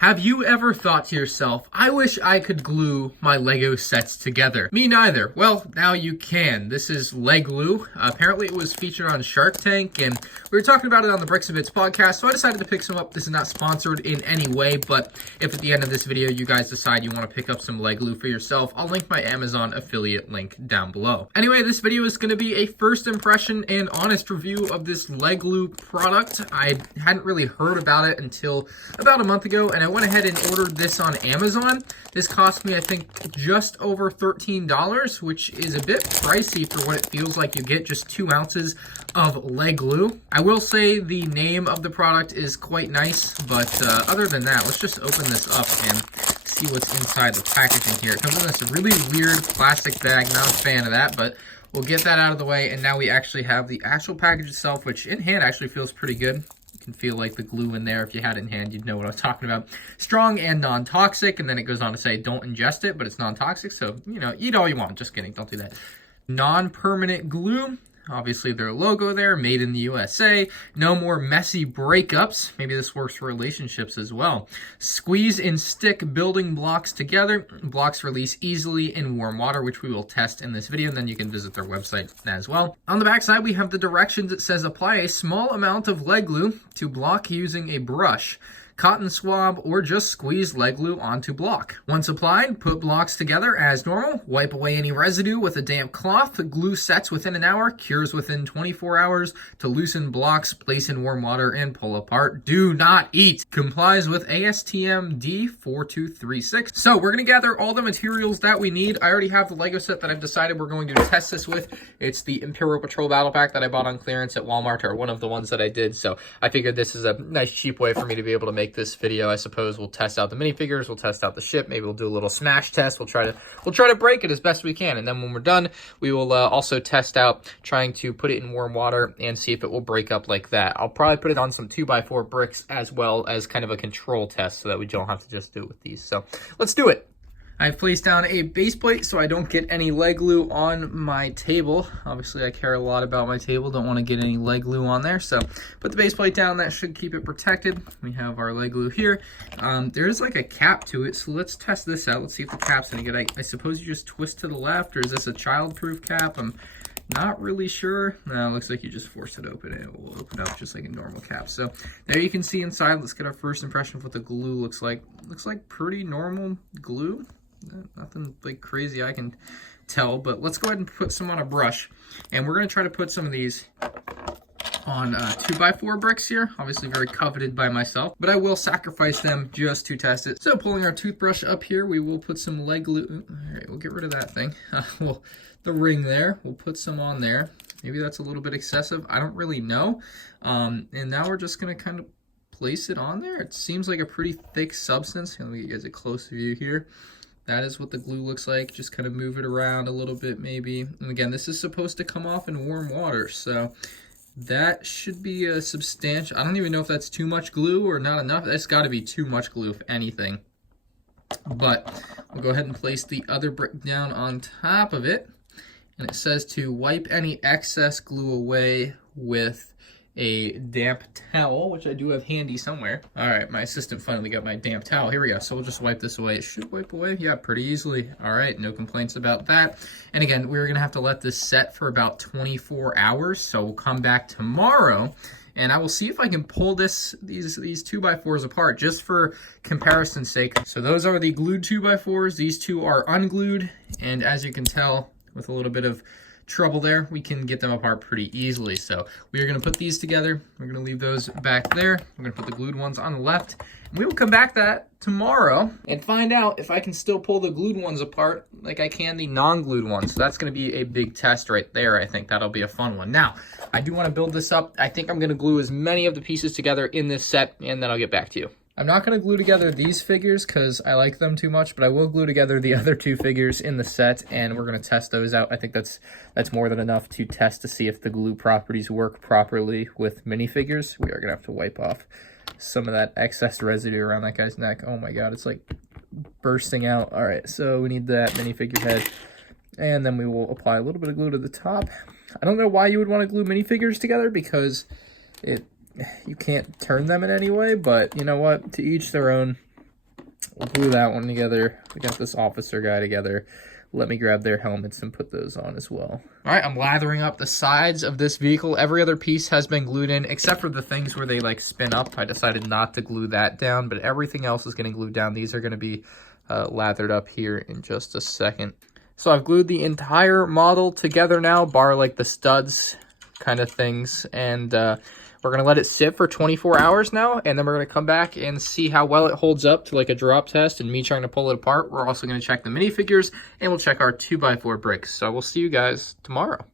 Have you ever thought to yourself, I wish I could glue my Lego sets together? Me neither. Well, now you can. This is LeGlue. Apparently it was featured on Shark Tank, and we were talking about it on the Bricks and Bits podcast, so I decided to pick some up. This is not sponsored in any way, but if at the end of this video you guys decide you want to pick up some LeGlue for yourself, I'll link my Amazon affiliate link down below. Anyway, this video is going to be a first impression and honest review of this LeGlue product. I hadn't really heard about it until about a month ago, and I went ahead and ordered this on Amazon. This cost me, I think, just over $13, which is a bit pricey for what it feels like you get, just 2 ounces of LeGlue. I will say the name of the product is quite nice, but other than that, let's just open this up and see what's inside the packaging here. It comes in this really weird plastic bag. Not a fan of that, but we'll get that out of the way, and now we actually have the actual package itself, which in hand actually feels pretty good. Can feel like the glue in there. If you had it in hand, you'd know what I was talking about. Strong and non-toxic, and then it goes on to say don't ingest it, but it's non-toxic, so, you know, eat all you want. Just kidding, don't do that. Non-permanent glue. Obviously their logo there, made in the USA. No more messy breakups. Maybe this works for relationships as well. Squeeze and stick building blocks together. Blocks release easily in warm water, which we will test in this video, and then you can visit their website as well. On the back side, we have the directions. It says apply a small amount of LeGlue to block using a brush, cotton swab, or just squeeze LeGlue onto block. Once applied, put blocks together as normal. Wipe away any residue with a damp cloth. Glue sets within an hour, cures within 24 hours. To loosen blocks, place in warm water and pull apart. Do not eat. Complies with ASTM D4236. So we're going to gather all the materials that we need. I already have the Lego set that I've decided we're going to test this with. It's the Imperial Patrol Battle Pack that I bought on clearance at Walmart, or one of the ones that I did. So I figured this is a nice cheap way for me to be able to make this video. I suppose we'll test out the minifigures, we'll test out the ship, maybe we'll do a little smash test, we'll try to break it as best we can, and then when we're done, we will also test out trying to put it in warm water and see if it will break up like that. I'll probably put it on some 2x4 bricks as well as kind of a control test so that we don't have to just do it with these. So let's do it. I've placed down a base plate so I don't get any LeGlue on my table. Obviously, I care a lot about my table. Don't want to get any LeGlue on there. So put the base plate down. That should keep it protected. We have our LeGlue here. There's like a cap to it, so let's test this out. Let's see if the cap's any good. I suppose you just twist to the left, or is this a child-proof cap? I'm not really sure. No, it looks like you just force it open and it will open up just like a normal cap. So there you can see inside. Let's get our first impression of what the glue looks like. Looks like pretty normal glue. Nothing like crazy I can tell, but let's go ahead and put some on a brush, and we're going to try to put some of these on 2x4 bricks here. Obviously very coveted by myself, but I will sacrifice them just to test it. So pulling our toothbrush up here, we will put some LeGlue. All right, we'll get rid of that thing. Well, the ring there, we'll put some on there. Maybe that's a little bit excessive. I don't really know. And now we're just going to kind of place it on there. It seems like a pretty thick substance. Let me get you guys a close view here. That is what the glue looks like. Just kind of move it around a little bit maybe. And again, this is supposed to come off in warm water, so that should be a substantial. I don't even know if that's too much glue or not enough. That's got to be too much glue, if anything. But we'll go ahead and place the other brick down on top of it. And it says to wipe any excess glue away with a damp towel, which I do have handy somewhere. All right, my assistant finally got my damp towel. Here we go. So we'll just wipe this away. It should wipe away, yeah, pretty easily. All right, no complaints about that. And again, we're gonna have to let this set for about 24 hours. So we'll come back tomorrow, and I will see if I can pull these 2x4s apart just for comparison's sake. So those are the glued 2x4s. These two are unglued, and as you can tell, with a little bit of trouble there, we can get them apart pretty easily. So we are going to put these together. We're going to leave those back there. We're going to put the glued ones on the left. And we will come back tomorrow and find out if I can still pull the glued ones apart like I can the non-glued ones. So that's going to be a big test right there. I think that'll be a fun one. Now, I do want to build this up. I think I'm going to glue as many of the pieces together in this set, and then I'll get back to you. I'm not going to glue together these figures because I like them too much, but I will glue together the other 2 figures in the set, and we're going to test those out. I think that's more than enough to test to see if the glue properties work properly with minifigures. We are going to have to wipe off some of that excess residue around that guy's neck. Oh my god, it's like bursting out. All right, so we need that minifigure head, and then we will apply a little bit of glue to the top. I don't know why you would want to glue minifigures together because you can't turn them in any way, but you know what? To each their own. we'll glue that one together. We got this officer guy together. Let me grab their helmets and put those on as well. All right, I'm lathering up the sides of this vehicle. Every other piece has been glued in, except for the things where they like spin up. I decided not to glue that down, but everything else is getting glued down. These are gonna be lathered up here in just a second. So I've glued the entire model together now, bar like the studs kind of things, and we're gonna let it sit for 24 hours now, and then we're gonna come back and see how well it holds up to like a drop test and me trying to pull it apart. We're also gonna check the minifigures, and we'll check our 2x4 bricks. So we'll see you guys tomorrow,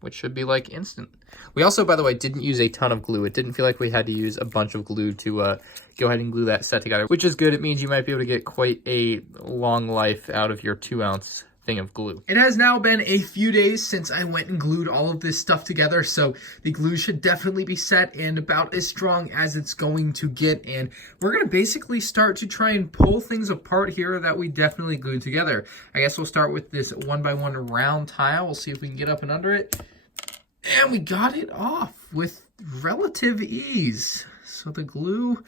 which should be like instant. We also, by the way, didn't use a ton of glue. It didn't feel like we had to use a bunch of glue to go ahead and glue that set together, which is good. It means you might be able to get quite a long life out of your 2-ounce thing of glue. It has now been a few days since I went and glued all of this stuff together, so the glue should definitely be set and about as strong as it's going to get, and we're going to basically start to try and pull things apart here that we definitely glued together. I guess we'll start with this 1x1 round tile. We'll see if we can get up and under it, and we got it off with relative ease. So the glue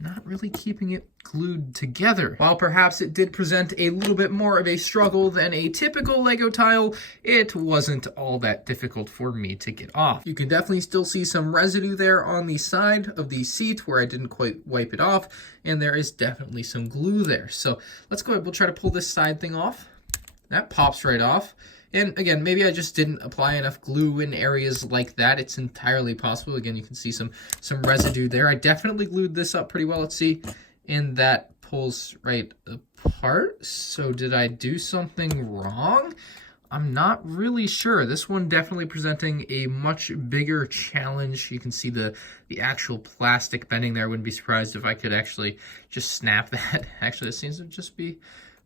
not really keeping it glued together. While perhaps it did present a little bit more of a struggle than a typical Lego tile, it wasn't all that difficult for me to get off. You can definitely still see some residue there on the side of the seat where I didn't quite wipe it off, and there is definitely some glue there. So let's go ahead, we'll try to pull this side thing off. That pops right off. And again, maybe I just didn't apply enough glue in areas like that. It's entirely possible. Again, you can see some residue there. I definitely glued this up pretty well. Let's see. And that pulls right apart. So did I do something wrong? I'm not really sure. This one definitely presenting a much bigger challenge. You can see the actual plastic bending there. I wouldn't be surprised if I could actually just snap that. Actually, it seems to just be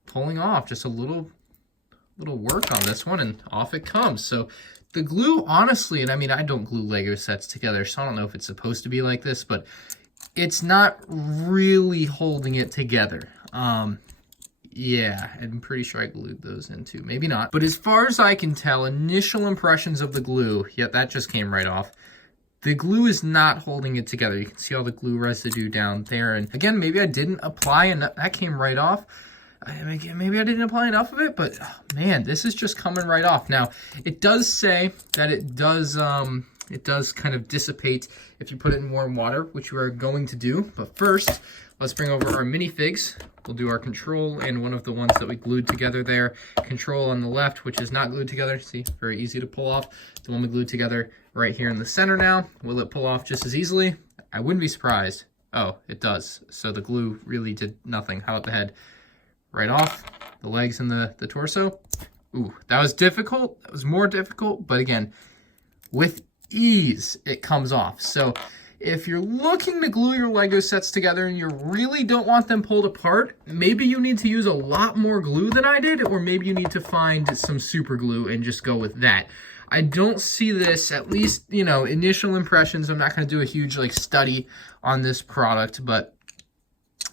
pulling off. Just a little work on this one and off it comes. So the glue, honestly, and I mean, I don't glue Lego sets together, so I don't know if it's supposed to be like this, but it's not really holding it together. Yeah, I'm pretty sure I glued those in too. Maybe not. But as far as I can tell, initial impressions of the glue, yeah, that just came right off. The glue is not holding it together. You can see all the glue residue down there. And again, maybe I didn't apply enough. That came right off. Maybe I didn't apply enough of it, but oh, man, this is just coming right off. Now, it does say that it does kind of dissipate if you put it in warm water, which we are going to do. But first, let's bring over our minifigs. We'll do our control and one of the ones that we glued together there. Control on the left, which is not glued together. See, very easy to pull off. The one we glued together right here in the center now. Will it pull off just as easily? I wouldn't be surprised. Oh, it does. So the glue really did nothing. How about the head? Right off, the legs and the torso. Ooh, that was difficult. That was more difficult, but again, with ease, it comes off. So if you're looking to glue your Lego sets together and you really don't want them pulled apart, maybe you need to use a lot more glue than I did, or maybe you need to find some super glue and just go with that. I don't see this, at least, you know, initial impressions. I'm not going to do a huge like study on this product, but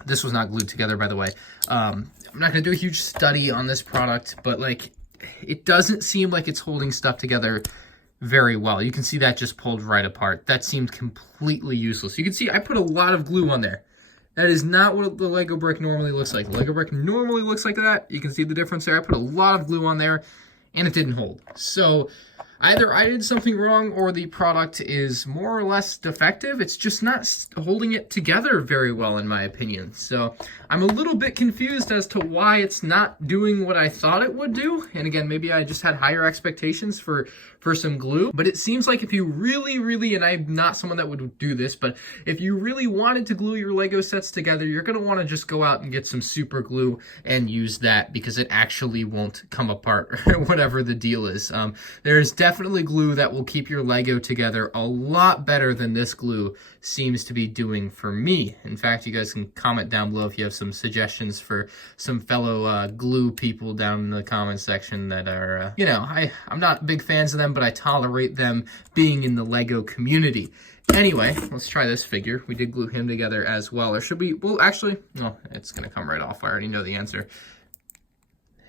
this was not glued together, by the way. I'm not going to do a huge study on this product, but like, it doesn't seem like it's holding stuff together very well. You can see that just pulled right apart. That seemed completely useless. You can see I put a lot of glue on there. That is not what the Lego brick normally looks like. The Lego brick normally looks like that. You can see the difference there. I put a lot of glue on there, and it didn't hold. So either I did something wrong or the product is more or less defective. It's just not holding it together very well, in my opinion. So I'm a little bit confused as to why it's not doing what I thought it would do. And again, maybe I just had higher expectations for some glue. But it seems like if you really, and I'm not someone that would do this, but if you really wanted to glue your Lego sets together, you're going to want to just go out and get some super glue and use that, because it actually won't come apart or whatever the deal is. There's definitely glue that will keep your Lego together a lot better than this glue seems to be doing for me. In fact, you guys can comment down below if you have some suggestions for some fellow glue people down in the comment section that are, you know, I'm not big fans of them, but I tolerate them being in the Lego community. Anyway, let's try this figure. We did glue him together as well. Or should we? Well, actually, no, it's going to come right off. I already know the answer.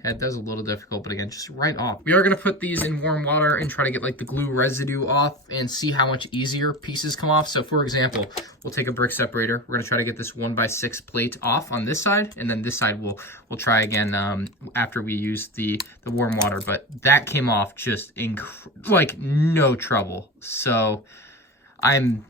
It does a little difficult, but again, just right off. We are gonna put these in warm water and try to get like the glue residue off and see how much easier pieces come off. So for example, we'll take a brick separator. We're gonna try to get this 1x6 plate off on this side, and then this side we'll try again after we use the warm water. But that came off just like no trouble. So I'm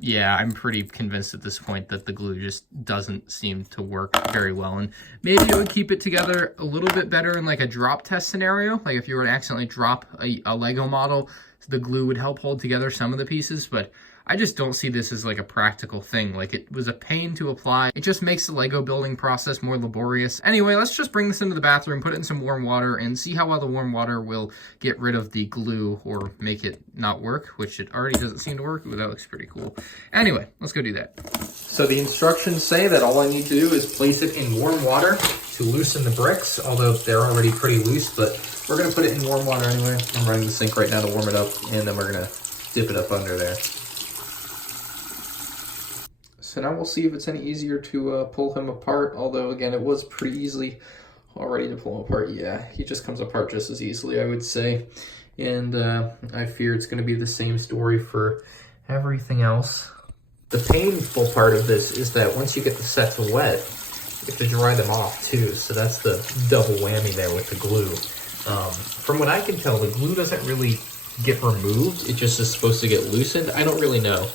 pretty convinced at this point that the glue just doesn't seem to work very well. And maybe it would keep it together a little bit better in like a drop test scenario. Like if you were to accidentally drop a Lego model, the glue would help hold together some of the pieces, but I just don't see this as like a practical thing. Like it was a pain to apply. It just makes the Lego building process more laborious. Anyway, let's just bring this into the bathroom, put it in some warm water, and see how well the warm water will get rid of the glue or make it not work, which it already doesn't seem to work. Ooh, that looks pretty cool. Anyway, let's go do that. So the instructions say that all I need to do is place it in warm water to loosen the bricks, although they're already pretty loose, but we're gonna put it in warm water anyway. I'm running the sink right now to warm it up, and then we're gonna dip it up under there. So now we'll see if it's any easier to pull him apart, although again, it was pretty easily already to pull him apart. Yeah, he just comes apart just as easily, I would say. And I fear it's gonna be the same story for everything else. The painful part of this is that once you get the sets wet, you have to dry them off too. So that's the double whammy there with the glue. From what I can tell, the glue doesn't really get removed. It just is supposed to get loosened. I don't really know.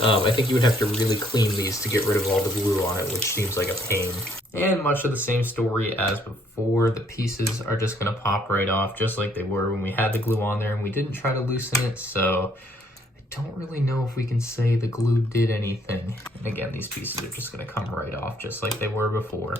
I think you would have to really clean these to get rid of all the glue on it, which seems like a pain. And much of the same story as before. The pieces are just gonna pop right off just like they were when we had the glue on there and we didn't try to loosen it. So I don't really know if we can say the glue did anything. And again, these pieces are just gonna come right off just like they were before.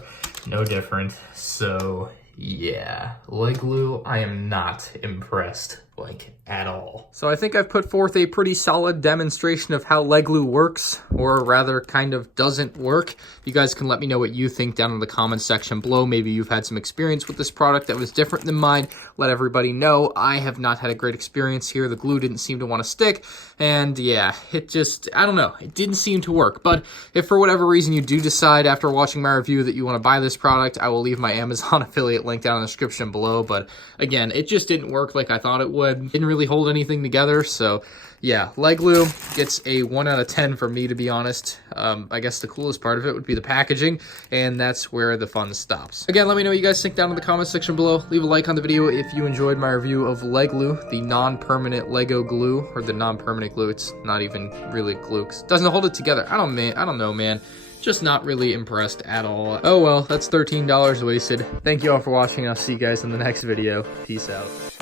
No different. So yeah, LeGlue, I am not impressed, like, at all. So I think I've put forth a pretty solid demonstration of how LeGlue works, or rather kind of doesn't work. You guys can let me know what you think down in the comments section below. Maybe you've had some experience with this product that was different than mine. Let everybody know. I have not had a great experience here. The glue didn't seem to want to stick, and yeah, it just, I don't know, it didn't seem to work. But if for whatever reason you do decide after watching my review that you want to buy this product, I will leave my Amazon affiliate link down in the description below. But again, it just didn't work like I thought it would. Didn't really hold anything together. So yeah, LeGlue gets a 1 out of 10 from me, to be honest. I guess the coolest part of it would be the packaging, and that's where the fun stops. Again, let me know what you guys think down in the comment section below. Leave a like on the video if you enjoyed my review of LeGlue, the non-permanent Lego glue, or the non-permanent glue. It's not even really glue, 'cause it doesn't hold it together. I don't know, man. Just not really impressed at all. Oh well, that's $13 wasted. Thank you all for watching, and I'll see you guys in the next video. Peace out.